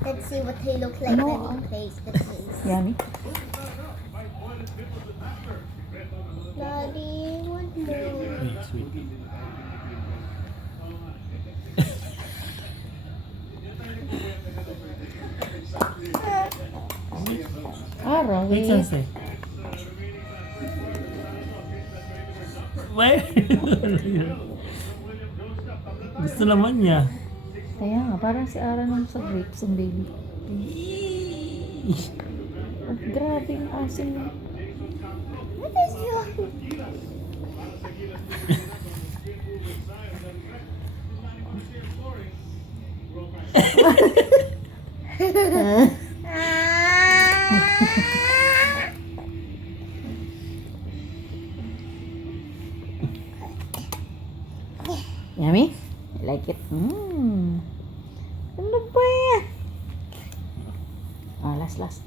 Let's see what he looks like when he plays the taste. Yummy. Daddy, one more. Wait, sweet. Araw, Wait, Sensei. Wait. Gusto naman niya. Kaya nga, parang si Ara nung sa grapes and baby. Oh, grabe yung asin mo. What is your... Yummy? I like it. Ano ba yan? Ah, last.